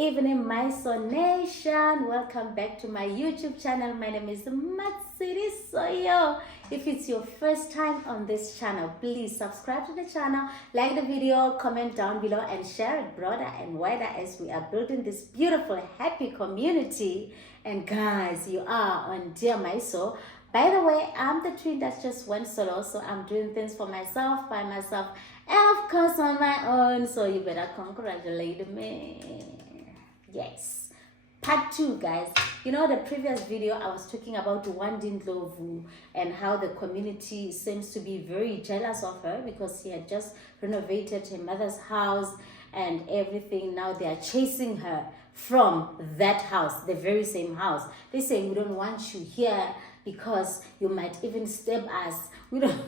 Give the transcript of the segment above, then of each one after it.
evening, my Son Nation. Welcome back to my YouTube channel. My name is Matsiri Soyo. If it's your first time on this channel, please subscribe to the channel, like the video, comment down below, and share it broader and wider as we are building this beautiful, happy community. And guys, you are on Dear My Soul. By the way, I'm the twin that just went solo, so I'm doing things for myself, by myself, and of course on my own, so you better congratulate me. Yes. Part 2, guys. You know, the previous video I was talking about Wandin Lovu and how the community seems to be very jealous of her because she had just renovated her mother's house and everything. Now they are chasing her from that house, the very same house. They say, we don't want you here because you might even stab us. We don't.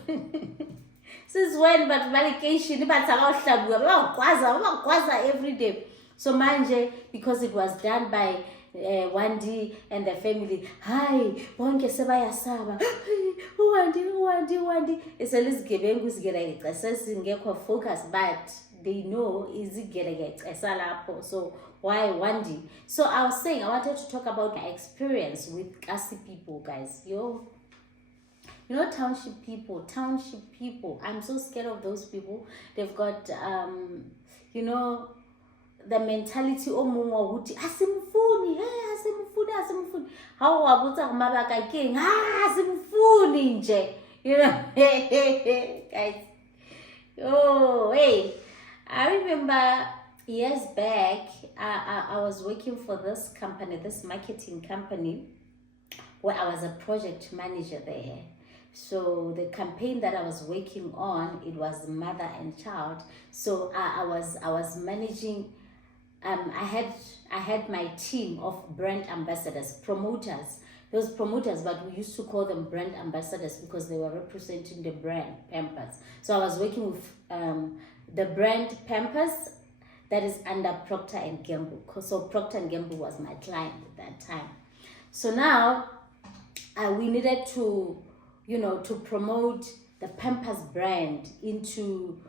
Since when? But medication, every day. So manje, because it was done by Wandi and the family. Hi, bonke sebaya saba. Wandi. It's a little gebengus get assessing focus, but they know is it get so why Wandi? So I was saying I wanted to talk about my experience with Ekasi people, guys. You know, township people. I'm so scared of those people. They've got you know, the mentality asimfuni, asimfuni. How wabuta mabaka king, asimfuni nje. You know, guys. Oh, hey. I remember years back, I was working for this company, this marketing company, where I was a project manager there. So the campaign that I was working on, it was mother and child. So I was managing. I had my team of brand ambassadors, promoters. Those promoters, but we used to call them brand ambassadors because they were representing the brand Pampers. So I was working with the brand Pampers that is under Procter and Gamble. So Procter and Gamble was my client at that time. So now we needed to, you know, to promote the Pampers brand into,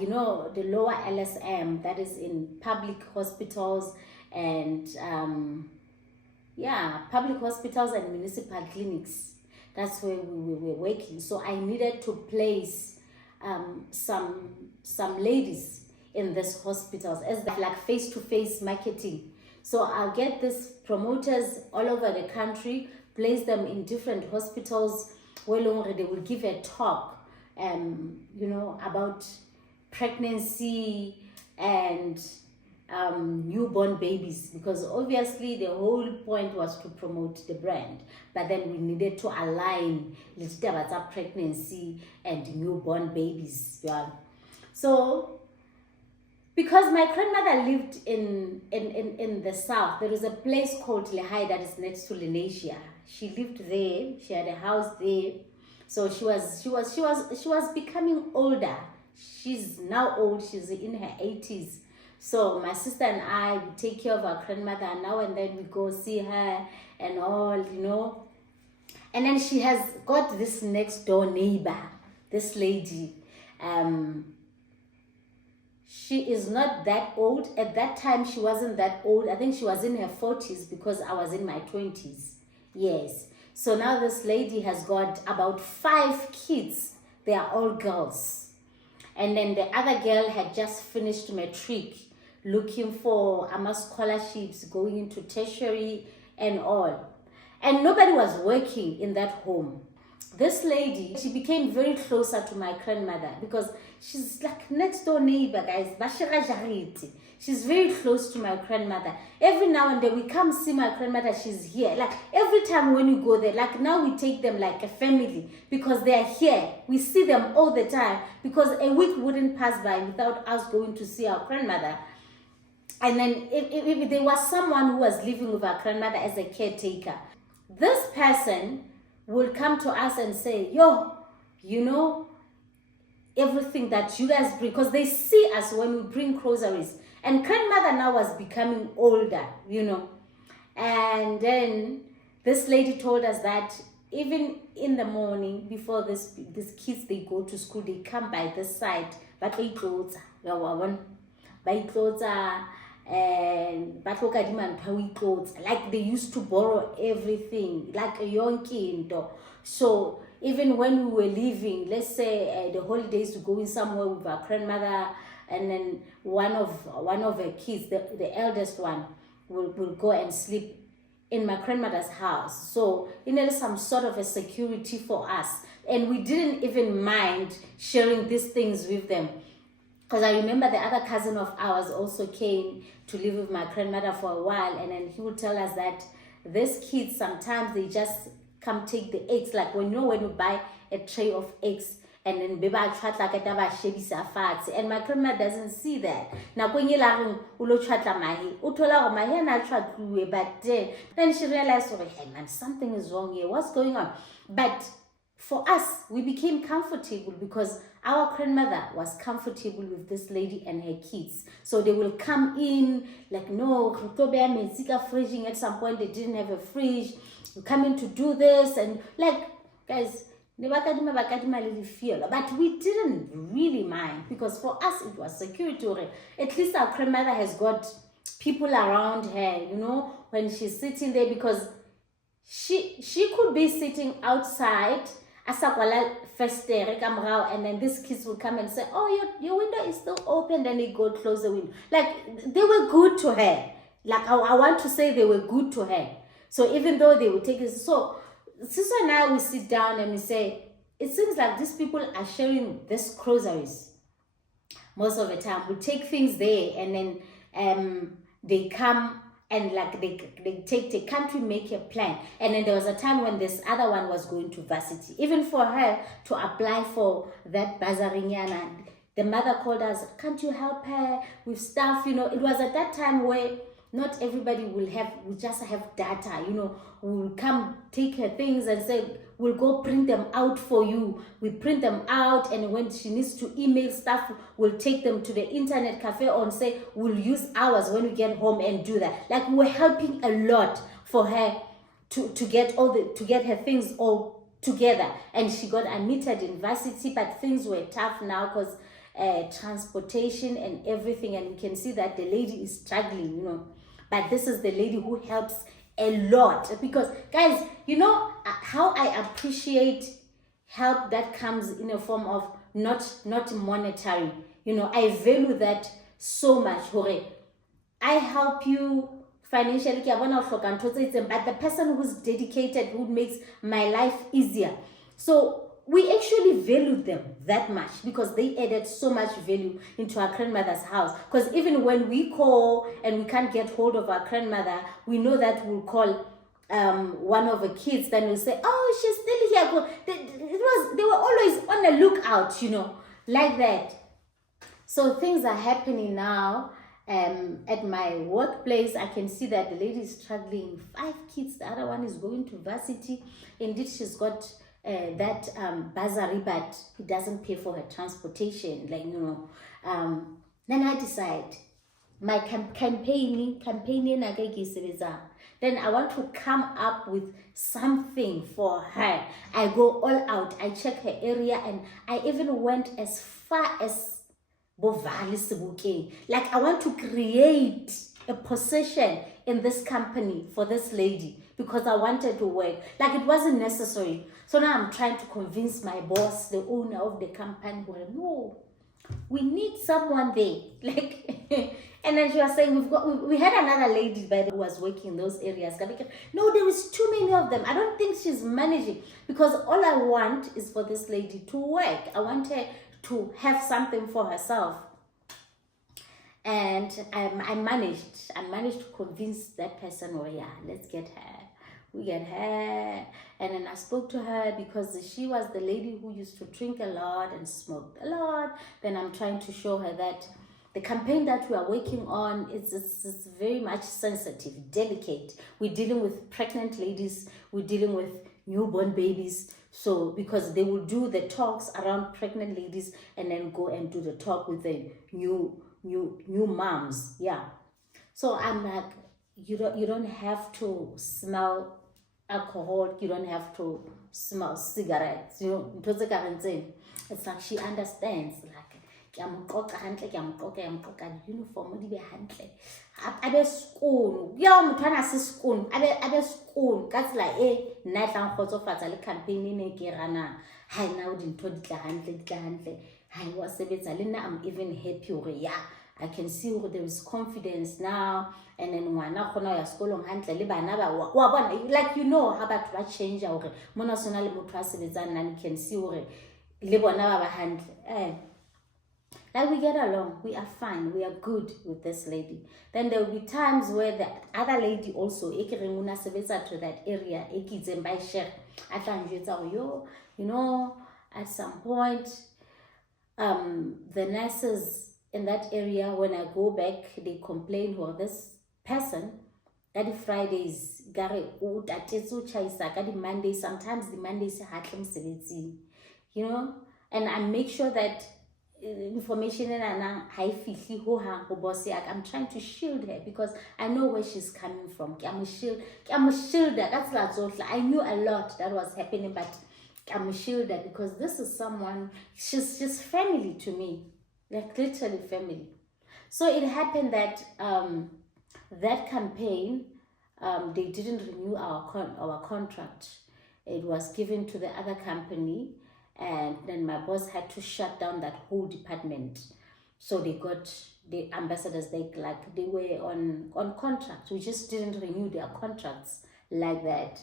you know, the lower LSM that is in public hospitals and, public hospitals and municipal clinics. That's where we were working. So I needed to place some ladies in these hospitals as like face-to-face marketing. So I'll get these promoters all over the country, place them in different hospitals where they will give a talk, you know, about pregnancy and newborn babies, because obviously the whole point was to promote the brand, but then we needed to align with pregnancy and newborn babies. Yeah. So because my grandmother lived in the south, there is a place called Lehigh that is next to Lenasia. She lived there. She had a house there. So she was becoming older. She's now old. She's in her 80s. So my sister and I would take care of our grandmother. Now and then we go see her and all, you know. And then she has got this next door neighbor, this lady. She is not that old. At that time, she wasn't that old. I think she was in her 40s because I was in my 20s. Yes. So now this lady has got about 5 kids. They are all girls. And then the other girl had just finished matric, looking for scholarships, going into tertiary and all. And nobody was working in that home. This lady, she became very closer to my grandmother because she's like next door neighbor, guys. She's very close to my grandmother. Every now and then we come see my grandmother, she's here. Like every time when you go there, like now we take them like a family because they are here. We see them all the time because a week wouldn't pass by without us going to see our grandmother. And then if there was someone who was living with our grandmother as a caretaker, this person will come to us and say, yo, you know, everything that you guys bring, because they see us when we bring groceries. And grandmother now was becoming older, you know. And then this lady told us that even in the morning, before these kids, they go to school, they come by this side, but they clothes, by clothes, and clothes. Like they used to borrow everything, like a young kid. So even when we were leaving, let's say the holidays, to go in somewhere with our grandmother, and then one of her kids, the eldest one, will go and sleep in my grandmother's house. So you know, some sort of a security for us, and we didn't even mind sharing these things with them. Because I remember the other cousin of ours also came to live with my grandmother for a while, and then he would tell us that these kids, sometimes they just come take the eggs. Like when you buy a tray of eggs, and then baby chat like and my grandma doesn't see that. Now when you like ulo chatla mahi, utola mahi and I chat, but then she realized, oh, hey man, something is wrong here. What's going on? But for us, we became comfortable because our grandmother was comfortable with this lady and her kids. So they will come in, like, no, fridging. At some point, they didn't have a fridge. We come in to do this, and like, guys, but we didn't really mind, because for us, it was security. At least our grandmother has got people around her, you know, when she's sitting there, because she could be sitting outside, and then these kids would come and say, oh, your window is still open. Then they go close the window. Like, they were good to her. Like, I want to say they were good to her. So even though they would take it, so Sister and I, we sit down and we say, it seems like these people are sharing these groceries most of the time. We take things there, and then they come and like they come to make a plan. And then there was a time when this other one was going to varsity. Even for her to apply for that bazarinyana, the mother called us, can't you help her with stuff? You know, it was at that time where not everybody will just have data, you know. We'll come take her things and say, we'll go print them out for you. We print them out, and when she needs to email stuff, we'll take them to the internet cafe and say, we'll use ours when we get home and do that. Like, we're helping a lot for her to get her things all together. And she got admitted in varsity, but things were tough now because transportation and everything, and we can see that the lady is struggling, you know. But this is the lady who helps a lot, because guys, you know how I appreciate help that comes in a form of not monetary. You know, I value that so much. I help you financially, but the person who's dedicated, who makes my life easier. So we actually valued them that much, because they added so much value into our grandmother's house. Because even when we call and we can't get hold of our grandmother, we know that we'll call one of the kids, then we'll say, oh, she's still here. They were always on the lookout, you know, like that. So things are happening now. At my workplace, I can see that the lady is struggling. 5 kids, the other one is going to varsity. Indeed, she's got that bursary, but it doesn't pay for her transportation, like, you know. Then I decide my campaigning then I want to come up with something for her. I go all out. I check her area, and I even went as far as Bovali Sebukeng. Like, I want to create a position in this company for this lady, because I wanted to work. Like, it wasn't necessary. So now I'm trying to convince my boss, the owner of the company, no, we need someone there. Like, and then she was saying, we had another lady by the who was working in those areas. No, there is too many of them. I don't think she's managing, because all I want is for this lady to work. I want her to have something for herself. And I managed to convince that person, oh yeah, let's get her. We get her. And then I spoke to her, because she was the lady who used to drink a lot and smoke a lot. Then I'm trying to show her that the campaign that we are working on is very much sensitive, delicate. We're dealing with pregnant ladies. We're dealing with newborn babies. So, because they will do the talks around pregnant ladies and then go and do the talk with the new moms. Yeah. So I'm like, you don't have to smell alcohol, you don't have to smell cigarettes, you know. It's like she understands, like, ke a mo qoqa hantle, ke a mo qoqa uniform di be hantle abe skoon ya motho ana se skoon abe skoon ka tsela nna tla nkgotsofatsa le campaign ne ke rana ha nna o dintho di tla hantle ha wa sebetsa le nna I'm even happy hore I can see where there is confidence now, and then ngwana khona ya sekolong hantle le bana ba wa bona, like how batho ba change hore mona sona le motho a sebetsang nna you can see hore le bona ba hantle like we get along, we are fine, we are good with this lady. Then there will be times where the other lady also ekirenguna sebetsa to that area ekitseng by share atla njwetsa yo at some point the nurses in that area, when I go back, they complain this person that Fridays gare o tatetso chaisa ka di Mondays, sometimes the Mondays hatle mosebetsi, and I make sure that information and high fihli ho hang ho boss ya. I'm trying to shield her because I know where she's coming from. Ke am shield that's la I knew a lot that was happening, but I'm shield because this is someone, she's just family to me. Like literally family. So it happened that that campaign, they didn't renew our contract. It was given to the other company, and then my boss had to shut down that whole department. So they got the ambassadors, they were on contract. We just didn't renew their contracts like that.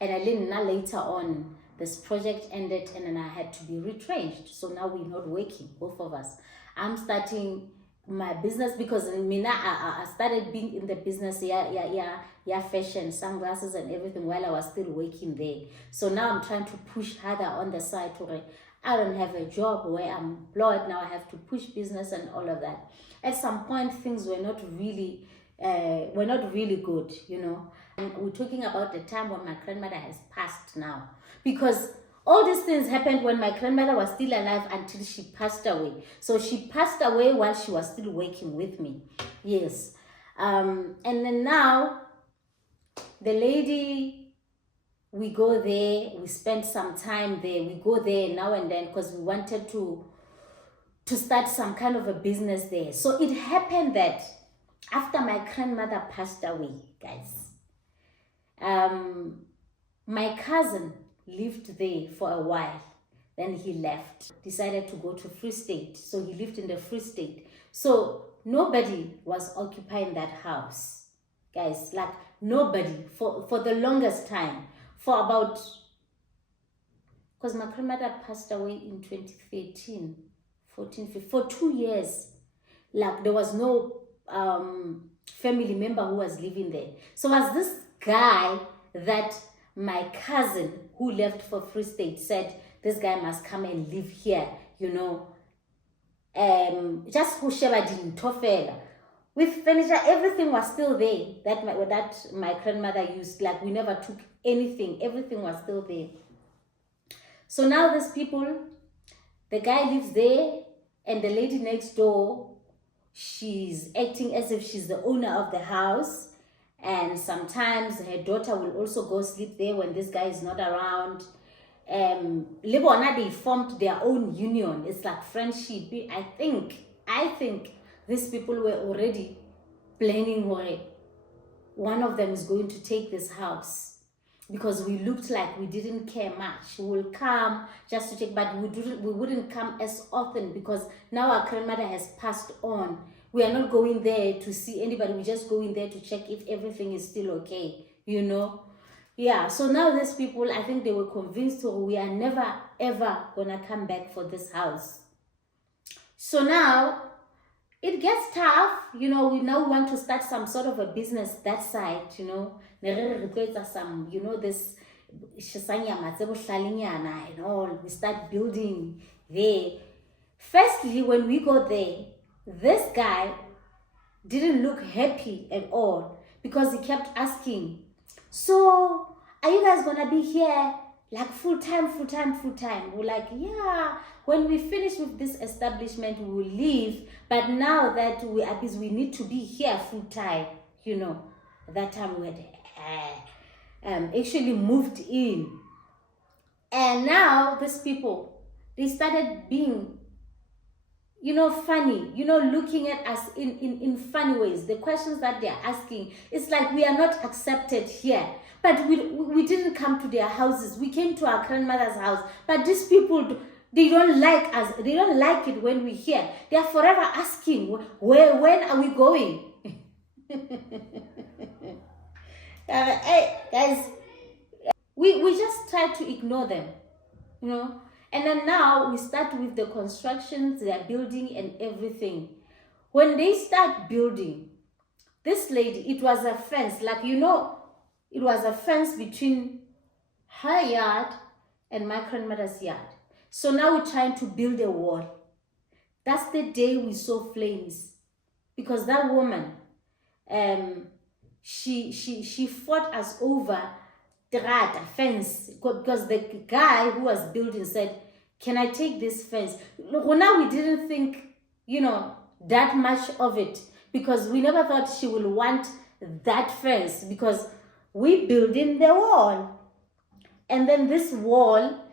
And I learned now later on, this project ended and then I had to be retrenched. So now we're not working, both of us. I'm starting my business because I started being in the business, fashion, sunglasses and everything while I was still working there. So now I'm trying to push harder on the side where I don't have a job where I'm employed. Now I have to push business and all of that. At some point, things were not really good, And we're talking about the time when my grandmother has passed now. Because all these things happened when my grandmother was still alive until she passed away. So she passed away while she was still working with me. Yes. And then now, the lady, we go there, we spend some time there. We go there now and then because we wanted to start some kind of a business there. So it happened that after my grandmother passed away, guys, my cousin lived there for a while. Then he left, decided to go to Free State. So he lived in the Free State. So nobody was occupying that house. Guys, like nobody for the longest time. For about, because my grandmother passed away in 2013, 14, 15, for 2 years. Like there was no family member who was living there. So was this guy that my cousin who left for Free State said, this guy must come and live here, just who didn't tofela. With furniture, everything was still there that my grandmother used. Like we never took anything, everything was still there. So now these people, the guy lives there, and the lady next door, she's acting as if she's the owner of the house. And sometimes her daughter will also go sleep there when this guy is not around. Libona, they formed their own union. It's like friendship. I think these people were already planning where one of them is going to take this house, because we looked like we didn't care much. We will come just to check, but we wouldn't come as often because now our grandmother has passed on. We are not going there to see anybody. We're just going there to check if everything is still okay, Yeah, so now these people, I think they were convinced we are never, ever gonna come back for this house. So now, it gets tough, we now want to start some sort of a business that side, some, this and all. We start building there. Firstly, when we go there, this guy didn't look happy at all because he kept asking, so are you guys gonna be here like full time? We're like, yeah, when we finish with this establishment we will leave, but now that we are busy, we need to be here full time. That time we had actually moved in, and now these people, they started being funny, looking at us in funny ways. The questions that they're asking, it's like we are not accepted here. But we didn't come to their houses. We came to our grandmother's house. But these people, they don't like us. They don't like it when we're here. They are forever asking, when are we going? Hey, guys, we just try to ignore them, And then now we start with the constructions, they are building and everything. When they start building, this lady, it was a fence, like, it was a fence between her yard and my grandmother's yard. So now we're trying to build a wall. That's the day we saw flames. Because that woman, she fought us over the fence, because the guy who was building said, can I take this fence? Now we didn't think, that much of it, because we never thought she will want that fence, because we building the wall. And then this wall,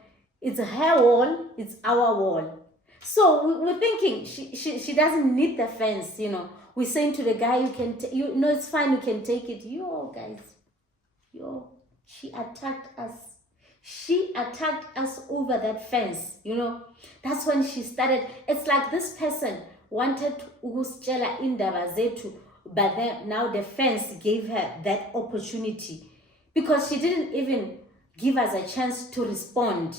it's her wall, it's our wall. So we're thinking she doesn't need the fence, We're saying to the guy, it's fine, you can take it. Guys, she attacked us. She attacked us over that fence, That's when she started. It's like this person wanted ukusitshela indaba zethu, but then now the fence gave her that opportunity, because she didn't even give us a chance to respond,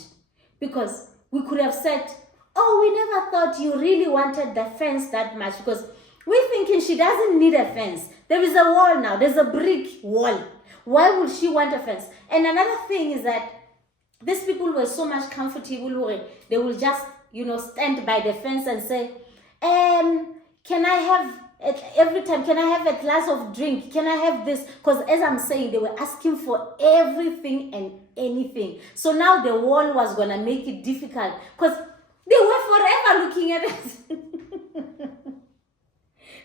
because we could have said, we never thought you really wanted the fence that much, because we're thinking she doesn't need a fence. There is a wall now. There's a brick wall. Why would she want a fence? And another thing is that these people were so much comfortable, they will just, stand by the fence and say, can I have, every time, can I have a glass of drink? Can I have this? Because as I'm saying, they were asking for everything and anything. So now the wall was going to make it difficult, because they were forever looking at us.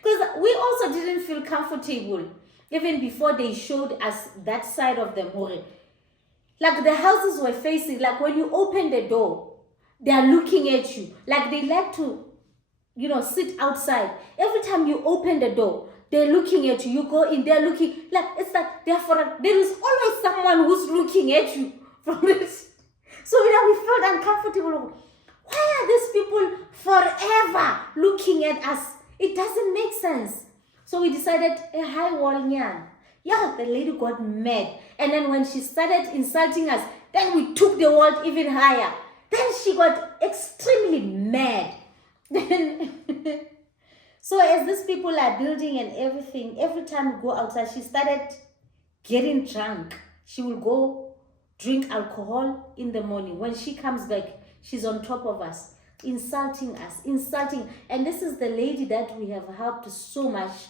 Because we also didn't feel comfortable, even before they showed us that side of the More. Like the houses were facing, like when you open the door, they are looking at you. Like they like to, sit outside. Every time you open the door, they're looking at you. You go in, they're looking. Like, it's like there is always someone who's looking at you from this. So we felt uncomfortable. Why are these people forever looking at us? It doesn't make sense. So we decided, hi, Walnyan. Yeah, the lady got mad. And then when she started insulting us, then we took the wall even higher. Then she got extremely mad. So as these people are building and everything, every time we go outside, she started getting drunk. She will go drink alcohol in the morning. When she comes back, she's on top of us, insulting. And this is the lady that we have helped so much.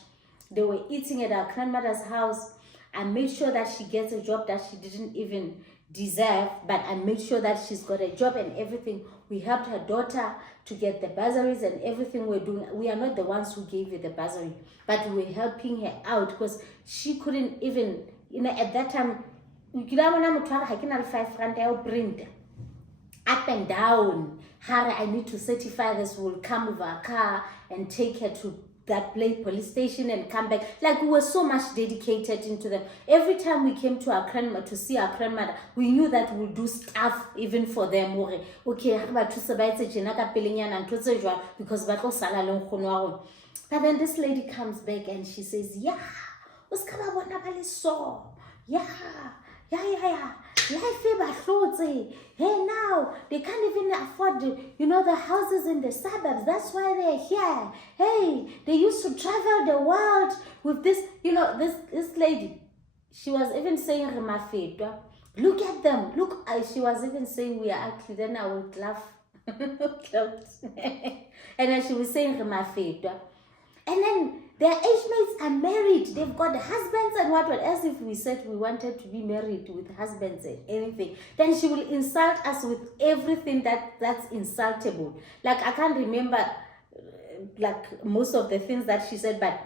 They were eating at our grandmother's house. I made sure that she gets a job that she didn't even deserve, but I made sure that she's got a job and everything. We helped her daughter to get the bursaries and everything we're doing. We are not the ones who gave her the bursary, but we're helping her out because she couldn't even, at that time, up and down. Harry, I need to certify this, will come with our car and take her to that police station and come back. Like, we were so much dedicated into them. Every time we came to our grandma to see our grandmother, we knew that we'll do stuff even for them. Okay, because but then this lady comes back and she says, yeah, hey, now they can't even afford the houses in the suburbs. That's why they're here. Hey, they used to travel the world with this, this lady. She was even saying, look at them, look. She was even saying we are ugly. Then I would laugh. And then she was saying, and then their age mates are married. They've got husbands and what, as if we said we wanted to be married with husbands and anything. Then she will insult us with everything that's insultable. Like, I can't remember like most of the things that she said, but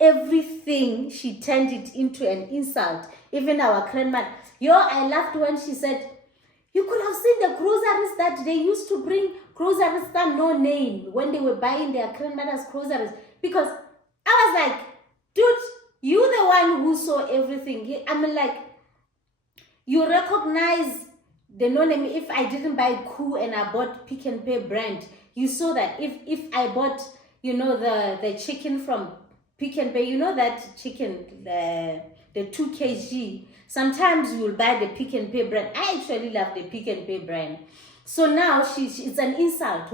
everything she turned it into an insult. Even our grandmother. I laughed when she said, you could have seen the groceries that they used to bring groceries stand no name when they were buying their grandmother's groceries. Because I was like, dude, you the one who saw everything. I mean, like, you recognize the no name. If I didn't buy Koo and I bought Pick and Pay brand, you saw that. If I bought, you know, the chicken from Pick and Pay, you know that chicken, the 2 kg, sometimes you will buy the Pick and Pay brand. I actually love the Pick and Pay brand. So now it's an insult.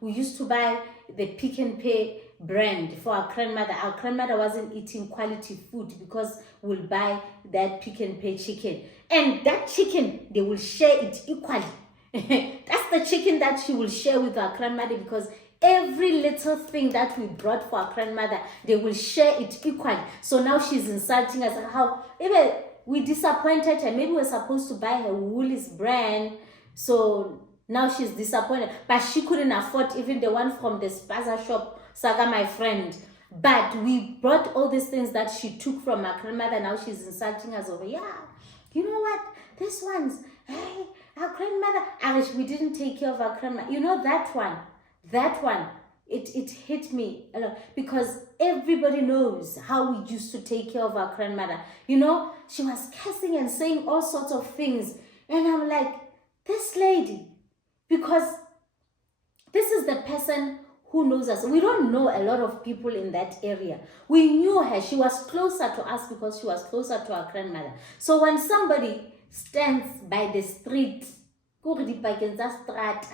We used to buy the Pick and Pay brand for our grandmother. Our grandmother wasn't eating quality food because we'll buy that Pick and Pay chicken. And that chicken, they will share it equally. That's the chicken that she will share with our grandmother, because every little thing that we brought for our grandmother, they will share it equally. So now she's insulting us. How even we disappointed her. Maybe we're supposed to buy her Woolies brand. So now she's disappointed. But she couldn't afford even the one from the spaza shop, Saga, my friend. But we brought all these things that she took from our grandmother. Now she's insulting us over. Yeah, you know what? This one's, hey, our grandmother, we didn't take care of our grandmother. You know that one, it hit me a lot, because everybody knows how we used to take care of our grandmother. You know, she was cursing and saying all sorts of things. And I'm like, this lady, because this is the person who knows us. We don't know a lot of people in that area. We knew her. She was closer to us because she was closer to our grandmother. So when somebody stands by the street,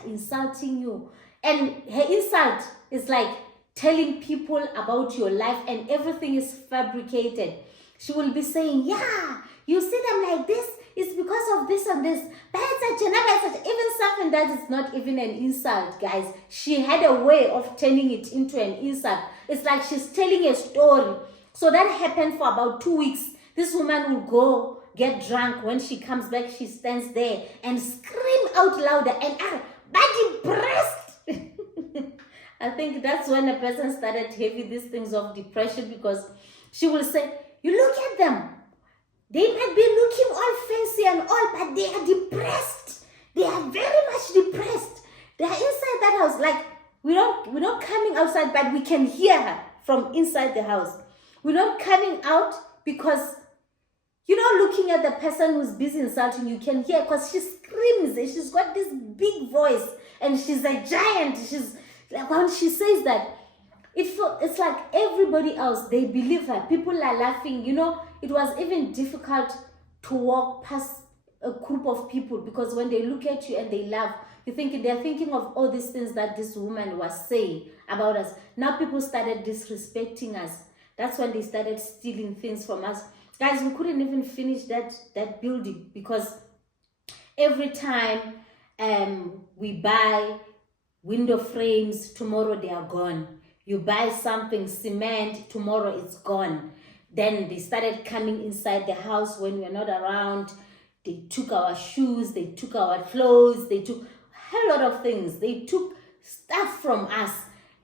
insulting you, and her insult is like telling people about your life and everything is fabricated. She will be saying, yeah, you see them like this, it's because of this and this. Even something that is not even an insult, guys. She had a way of turning it into an insult. It's like she's telling a story. So that happened for about 2 weeks. This woman will go get drunk. When she comes back, she stands there and scream out louder and body breast. I think that's when a person started having these things of depression, because she will say, you look at them. They might be looking all fancy and all, but they are depressed. They are very much depressed. They are inside that house. Like, we're not coming outside, but we can hear her from inside the house. We're not coming out because, you know, looking at the person who's busy insulting, you can hear, because she screams. She's got this big voice and she's a giant. She's like, when she says that, it's like everybody else, they believe her. People are laughing. You know, it was even difficult to walk past a group of people, because when they look at you and they laugh, they're thinking of all these things that this woman was saying about us. Now people started disrespecting us. That's when they started stealing things from us. Guys, we couldn't even finish that building, because every time we buy window frames, tomorrow they are gone. You buy something, cement, tomorrow it's gone. Then they started coming inside the house when we're not around. They took our shoes, they took our clothes, they took a lot of things. They took stuff from us.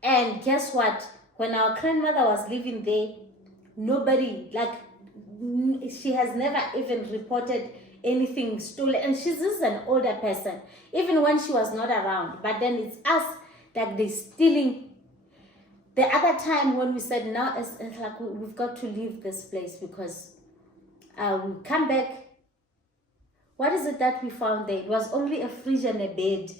And guess what? When our grandmother was living there, nobody, like, she has never even reported anything stolen. And she's just an older person, even when she was not around. But then it's us that they're stealing. The other time when we said, now it's like we've got to leave this place, because we come back. What is it that we found there? It was only a fridge and a bed.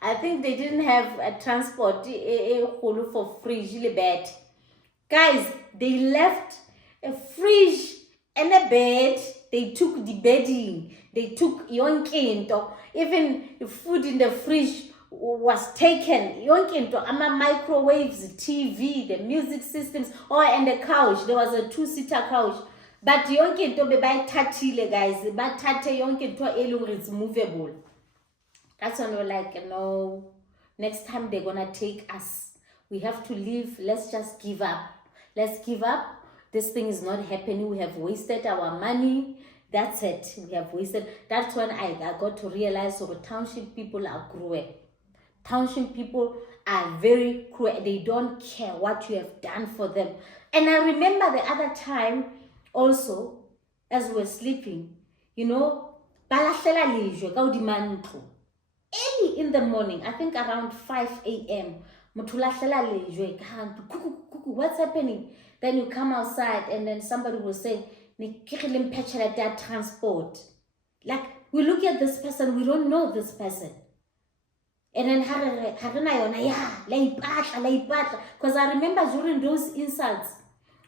I think they didn't have a transport for fridge bed. Guys, they left a fridge and a bed. They took the bedding. They took yonkinto. Even the food in the fridge was taken. Yonkinto, microwaves, TV, the music systems, and the couch. There was a 2-seater couch. But yonkinto be by tatile, guys. But tate yonkinto is movable. That's when we're like, no, next time they're gonna take us. We have to leave. Let's just give up. Let's give up. This thing is not happening. We have wasted our money. That's it. We have wasted. That's when I got to realize, so township people are cruel. Township people are very cruel. They don't care what you have done for them. And I remember the other time also, as we were sleeping, you know, balahlela lejwe ka hodima ntlo. Early in the morning, I think around 5 a.m., motho lahlela lejwe ka ntlo. Kuku, what's happening? Then you come outside and then somebody will say, ne ke re le mphetjhela ya transport. Like, we look at this person, we don't know this person. And then because I remember during those insults,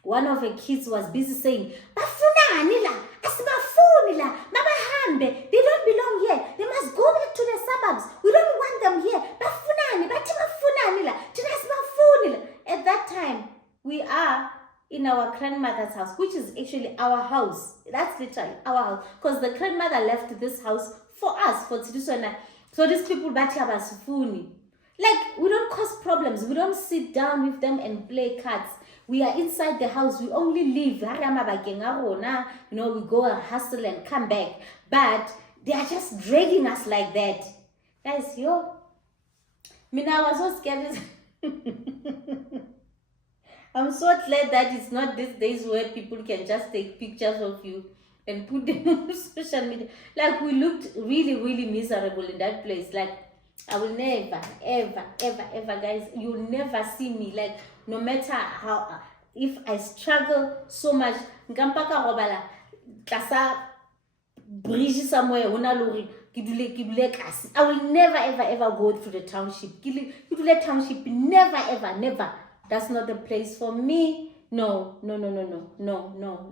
one of the kids was busy saying, Bafunani la, asibafuni la, mabahambe, they don't belong here. They must go back to the suburbs. We don't want them here. Bafunani, batibafunani la, tinasibafuni la. At that time, we are in our grandmother's house, which is actually our house. That's literally our house. Because the grandmother left this house for us, for Tidusona. So these people, like, we don't cause problems. We don't sit down with them and play cards. We are inside the house. We only leave. You know, we go and hustle and come back. But they are just dragging us like that. Guys, yo. I was so scared. I'm so glad that it's not these days where people can just take pictures of you and put them on social media. Like, we looked really, really miserable in that place. Like, I will never, ever, ever, ever, guys, you'll never see me. Like, no matter how, if I struggle so much, I will never, ever, ever go to the township. Township, never, ever, never. That's not a place for me. No.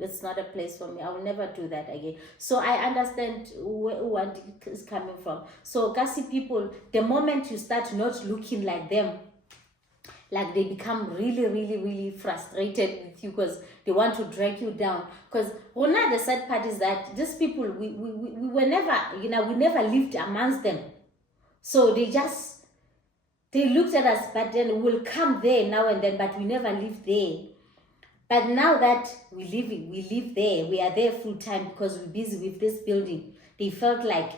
It's not a place for me. I will never do that again. So I understand where what is coming from. So Ekasi people, the moment you start not looking like them, like, they become really, really, really frustrated with you because they want to drag you down. Because the sad part is that these people, we were never, we never lived amongst them. So they looked at us, but then we'll come there now and then, but we never lived there. But now that we live there, we are there full time because we're busy with this building. They felt like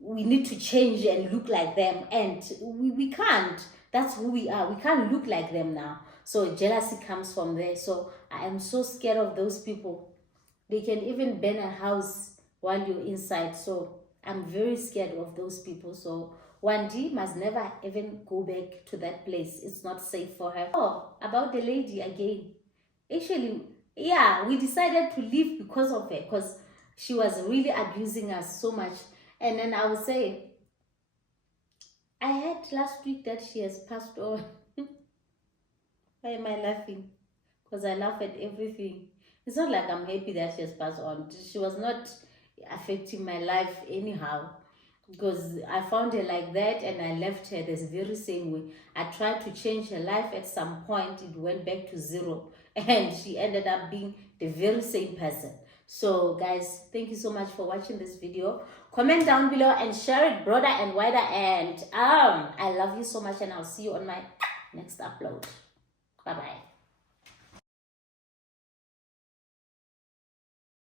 we need to change and look like them, and we can't. That's who we are. We can't look like them now. So jealousy comes from there. So I am so scared of those people. They can even burn a house while you're inside. So I'm very scared of those people. So Wandi must never even go back to that place. It's not safe for her. Oh, about the lady again. Actually, yeah, we decided to leave because of her, because she was really abusing us so much. And then I would say, I heard last week that she has passed on. Why am I laughing? Because I laugh at everything. It's not like I'm happy that she has passed on. She was not affecting my life anyhow, because I found her like that and I left her this very same way. I tried to change her life. At some point, it went back to zero. And she ended up being the very same person. So guys, thank you so much for watching this video. Comment down below and share it broader and wider. And I love you so much, and I'll see you on my next upload. Bye bye.